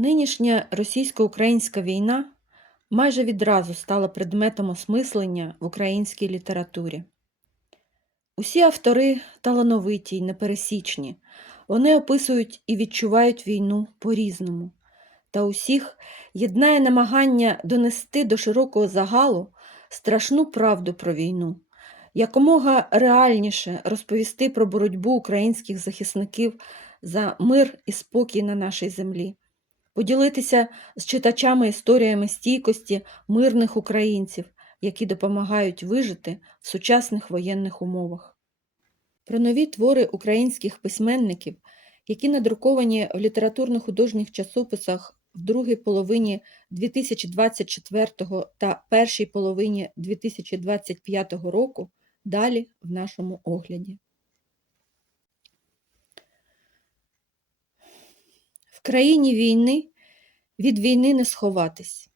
Нинішня російсько-українська війна майже відразу стала предметом осмислення в українській літературі. Усі автори талановиті й непересічні, вони описують і відчувають війну по-різному, та усіх єднає намагання донести до широкого загалу страшну правду про війну, якомога реальніше розповісти про боротьбу українських захисників за мир і спокій на нашій землі поділитися з читачами історіями стійкості мирних українців, які допомагають вижити в сучасних воєнних умовах. Про нові твори українських письменників, які надруковані в літературно-художніх часописах в другій половині 2024 та першій половині 2025 року, далі в нашому огляді. В країні війни від війни не сховатись.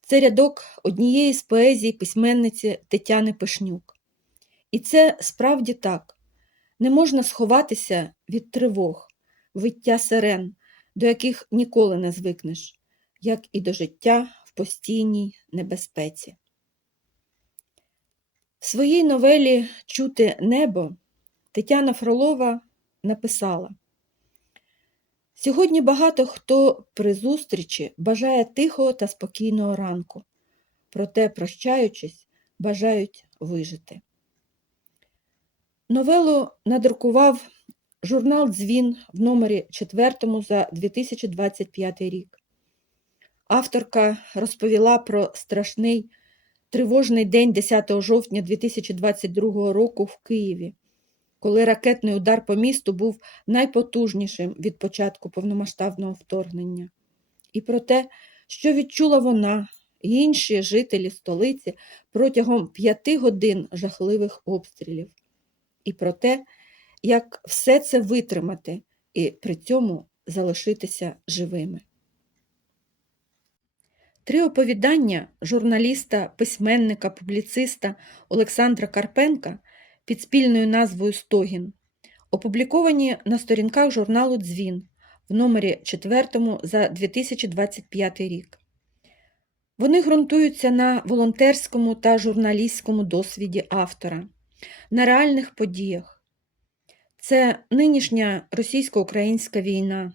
Це рядок однієї з поезій письменниці Тетяни Пишнюк. І це справді так. Не можна сховатися від тривог, виття сирен, до яких ніколи не звикнеш, як і до життя в постійній небезпеці. В своїй новелі Чути небо Тетяна Фролова написала Сьогодні багато хто при зустрічі бажає тихого та спокійного ранку, проте, прощаючись, бажають вижити. Новелу надрукував журнал Дзвін в номері 4 за 2025 рік. Авторка розповіла про страшний тривожний день 10 жовтня 2022 року в Києві коли ракетний удар по місту був найпотужнішим від початку повномасштабного вторгнення. І про те, що відчула вона і інші жителі столиці протягом п'яти годин жахливих обстрілів, і про те, як все це витримати і при цьому залишитися живими. Три оповідання журналіста, письменника, публіциста Олександра Карпенка під спільною назвою Стогін, опубліковані на сторінках журналу Дзвін в номері 4 за 2025 рік. Вони ґрунтуються на волонтерському та журналістському досвіді автора, на реальних подіях. Це нинішня російсько-українська війна,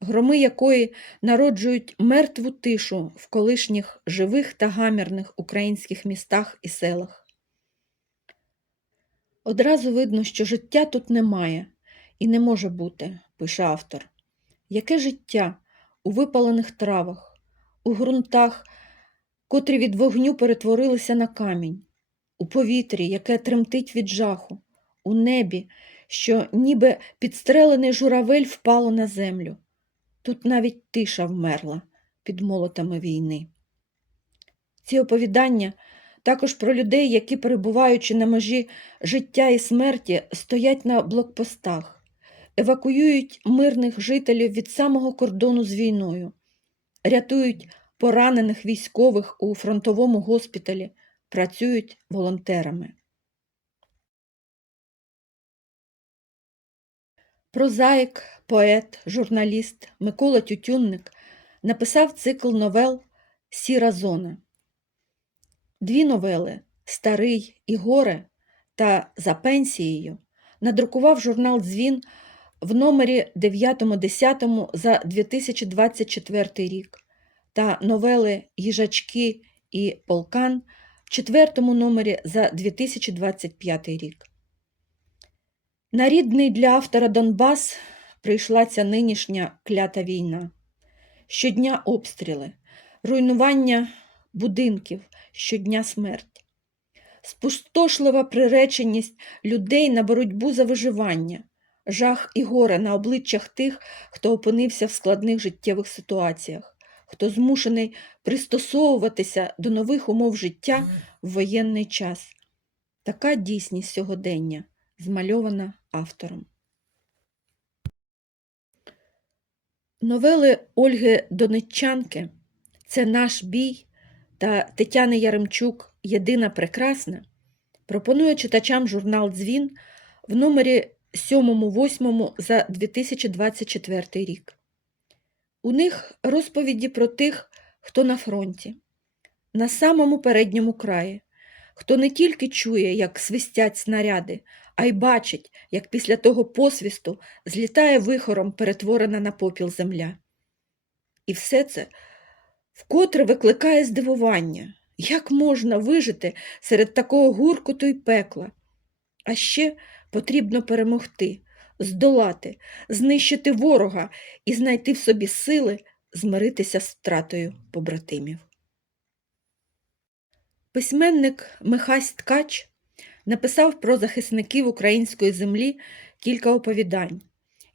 громи якої народжують мертву тишу в колишніх живих та гамірних українських містах і селах. Одразу видно, що життя тут немає і не може бути, пише автор. Яке життя у випалених травах, у ґрунтах, котрі від вогню перетворилися на камінь, у повітрі, яке тремтить від жаху, у небі, що ніби підстрелений журавель впало на землю. Тут навіть тиша вмерла під молотами війни. Ці оповідання також про людей, які, перебуваючи на межі життя і смерті, стоять на блокпостах, евакуюють мирних жителів від самого кордону з війною, рятують поранених військових у фронтовому госпіталі, працюють волонтерами. Прозаїк, поет, журналіст Микола Тютюнник написав цикл новел Сіра зона. Дві новели Старий і горе та За пенсією надрукував журнал Дзвін в номері 9-10 за 2024 рік та новели Їжачки і Полкан в четвертому номері за 2025 рік. На рідний для автора Донбас прийшла ця нинішня клята війна. Щодня обстріли, руйнування будинків, щодня смерть, спустошлива приреченість людей на боротьбу за виживання, жах і горе на обличчях тих, хто опинився в складних життєвих ситуаціях, хто змушений пристосовуватися до нових умов життя в воєнний час. Така дійсність сьогодення змальована автором. Новели Ольги Донеччанки це наш бій та Тетяни Яремчук Єдина прекрасна пропонує читачам журнал Дзвін в номері 7-8 за 2024 рік. У них розповіді про тих, хто на фронті, на самому передньому краї, хто не тільки чує, як свистять снаряди, а й бачить, як після того посвісту злітає вихором перетворена на попіл земля. І все це вкотре викликає здивування, як можна вижити серед такого гуркоту й пекла. А ще потрібно перемогти, здолати, знищити ворога і знайти в собі сили змиритися з втратою побратимів. Письменник Михась Ткач написав про захисників української землі кілька оповідань,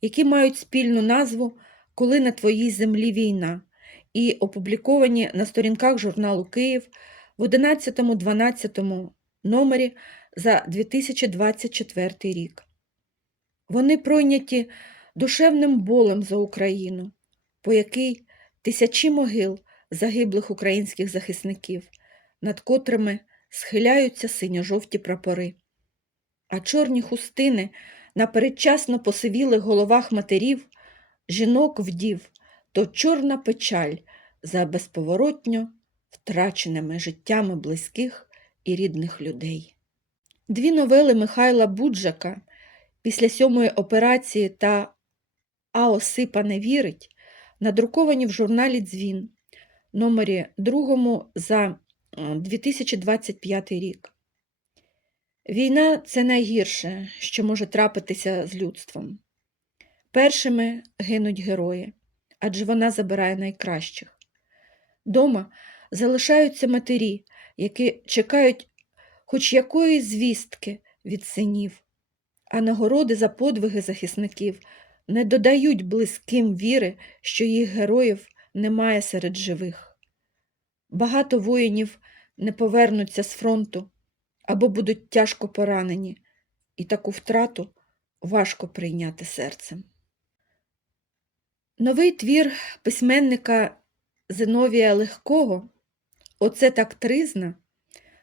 які мають спільну назву Коли на твоїй землі війна і опубліковані на сторінках журналу Київ в 11-12 номері за 2024 рік. Вони пройняті душевним болем за Україну, по якій тисячі могил загиблих українських захисників, над котрими схиляються синьо-жовті прапори, а чорні хустини на передчасно посивілих головах матерів, жінок вдів, то чорна печаль за безповоротньо втраченими життями близьких і рідних людей. Дві новели Михайла Буджака після сьомої операції та А Осипа не вірить, надруковані в журналі Дзвін, номері 2 за 2025 рік. Війна це найгірше, що може трапитися з людством. Першими гинуть герої, адже вона забирає найкращих. Дома залишаються матері, які чекають хоч якоїсь звістки від синів, а нагороди за подвиги захисників не додають близьким віри, що їх героїв немає серед живих. Багато воїнів не повернуться з фронту або будуть тяжко поранені, і таку втрату важко прийняти серцем. Новий твір письменника Зиновія Легкого Оце так тризна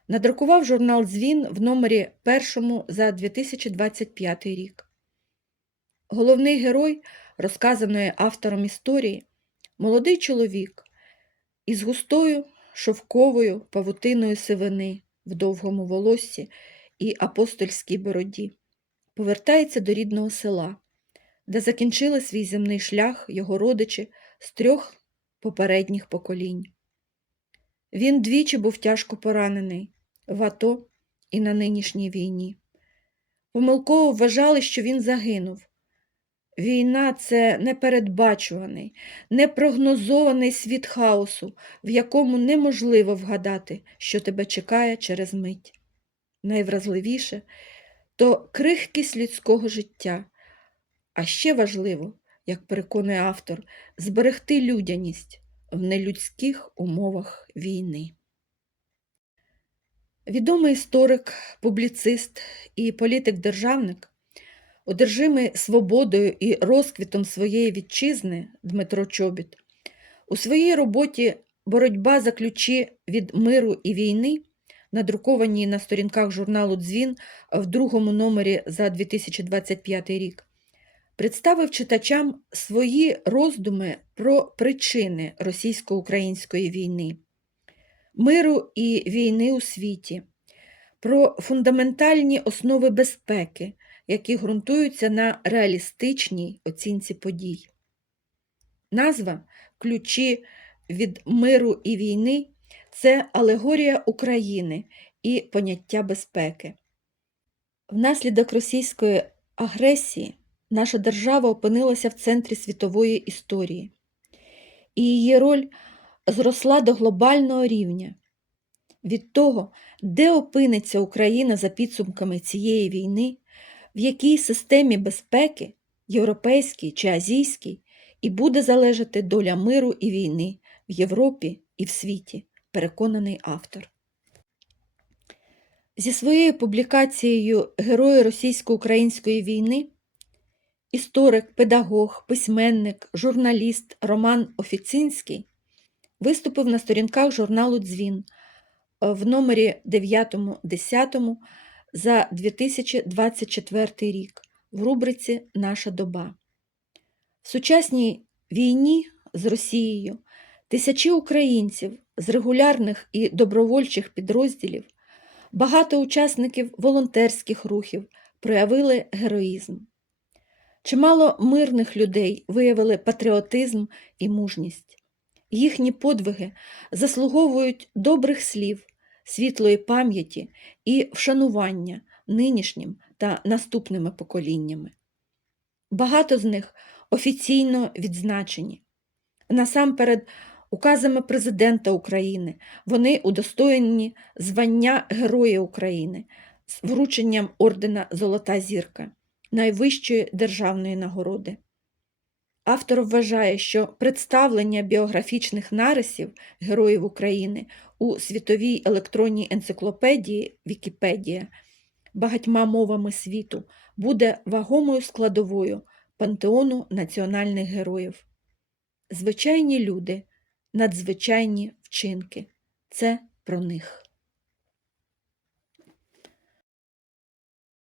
надрукував журнал Дзвін в номері першому за 2025 рік. Головний герой розказаної автором історії молодий чоловік із густою шовковою павутиною сивини в довгому волоссі і апостольській бороді, повертається до рідного села, де закінчили свій земний шлях його родичі з трьох попередніх поколінь. Він двічі був тяжко поранений в АТО і на нинішній війні. Помилково вважали, що він загинув. Війна це непередбачуваний, непрогнозований світ хаосу, в якому неможливо вгадати, що тебе чекає через мить. Найвразливіше то крихкість людського життя, а ще важливо, як переконує автор, зберегти людяність в нелюдських умовах війни. Відомий історик, публіцист і політик-державник, одержимий свободою і розквітом своєї вітчизни Дмитро Чобіт, у своїй роботі Боротьба за ключі від миру і війни, надрукованій на сторінках журналу Дзвін в другому номері за 2025 рік, представив читачам свої роздуми про причини російсько-української війни, миру і війни у світі, про фундаментальні основи безпеки, які ґрунтуються на реалістичній оцінці подій. Назва Ключі від миру і війни це алегорія України і поняття безпеки. Внаслідок російської агресії наша держава опинилася в центрі світової історії, і її роль зросла до глобального рівня. Від того, де опиниться Україна за підсумками цієї війни, в якій системі безпеки, європейській чи азійській, і буде залежати доля миру і війни в Європі і в світі, переконаний автор. Зі своєю публікацією Герої російсько-української війни історик, педагог, письменник, журналіст Роман Офіцинський виступив на сторінках журналу Дзвін в номері 9-10 за 2024 рік в рубриці Наша доба. В сучасній війні з Росією, тисячі українців з регулярних і добровольчих підрозділів, багато учасників волонтерських рухів проявили героїзм. Чимало мирних людей виявили патріотизм і мужність. Їхні подвиги заслуговують добрих слів, світлої пам'яті і вшанування нинішнім та наступними поколіннями. Багато з них офіційно відзначені. Насамперед, указами Президента України вони удостоєні звання Героя України з врученням ордена Золота зірка, найвищої державної нагороди. Автор вважає, що представлення біографічних нарисів Героїв України у світовій електронній енциклопедії Вікіпедія багатьма мовами світу буде вагомою складовою пантеону національних героїв. Звичайні люди, надзвичайні вчинки. Це про них.